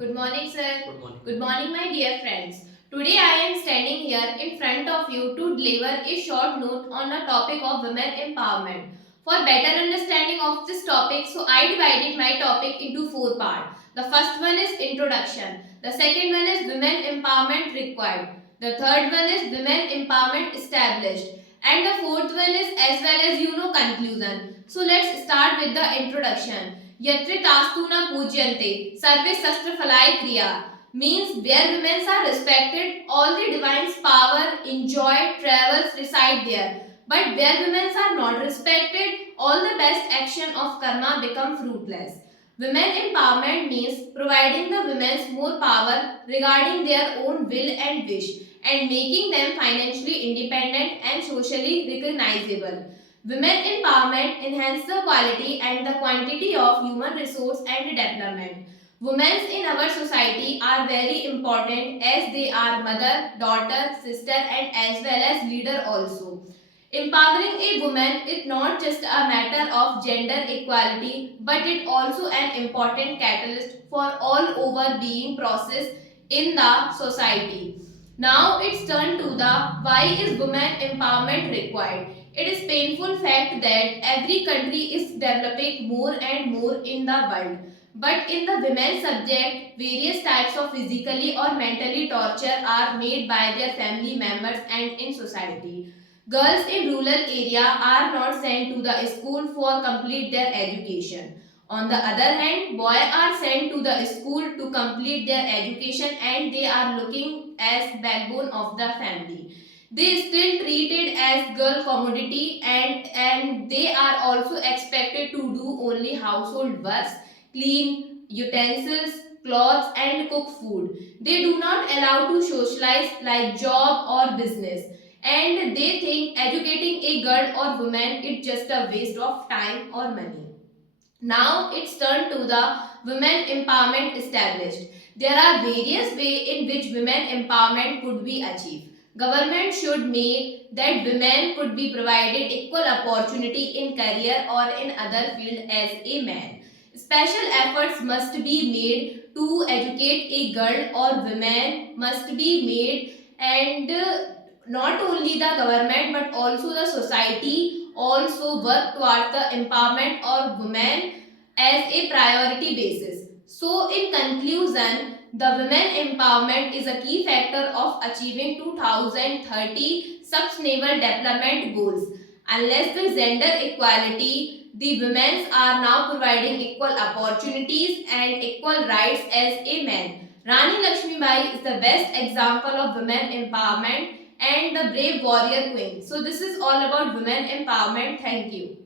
Good morning, sir. Good morning. Good morning, my dear friends. Today I am standing here in front of you to deliver a short note on a topic of women empowerment. For better understanding of this topic, so I divided my topic into four parts. The first one is introduction. The second one is women empowerment required. The third one is women empowerment established. And the fourth one is as well as conclusion. So let's start with the introduction. Yatre tastu na pujyante, sarve sastra phalai kriya means where women are respected, all the divine's power, enjoy, travels reside there. But where women are not respected, all the best action of karma become fruitless. Women empowerment means providing the women more power regarding their own will and wish and making them financially independent and socially recognizable. Women empowerment enhance the quality and the quantity of human resource and development. Women in our society are very important as they are mother, daughter, sister and as well as leader also. Empowering a woman is not just a matter of gender equality but it also an important catalyst for all over being process in the society. Now it's turn to the why is women empowerment required. It is painful fact that every country is developing more and more in the world. But in the women subject, various types of physically or mentally torture are made by their family members and in society. Girls in rural area are not sent to the school for complete their education. On the other hand, boys are sent to the school to complete their education and they are looking as backbone of the family. They still treated as girl commodity and they are also expected to do only household works, clean utensils, clothes and cook food. They do not allow to socialize like job or business and they think educating a girl or woman is just a waste of time or money. Now it's turned to the women empowerment established. There are various ways in which women empowerment could be achieved. Government should make that women could be provided equal opportunity in career or in other field as a man. Special efforts must be made to educate a girl or woman must be made and not only the government but also the society also work towards the empowerment of women as a priority basis. So in conclusion, the women empowerment is a key factor of achieving 2030 sustainable development goals. Unless the gender equality, the women are now providing equal opportunities and equal rights as a man. Rani Lakshmi Bai is the best example of women empowerment and the brave warrior queen. So this is all about women empowerment. Thank you.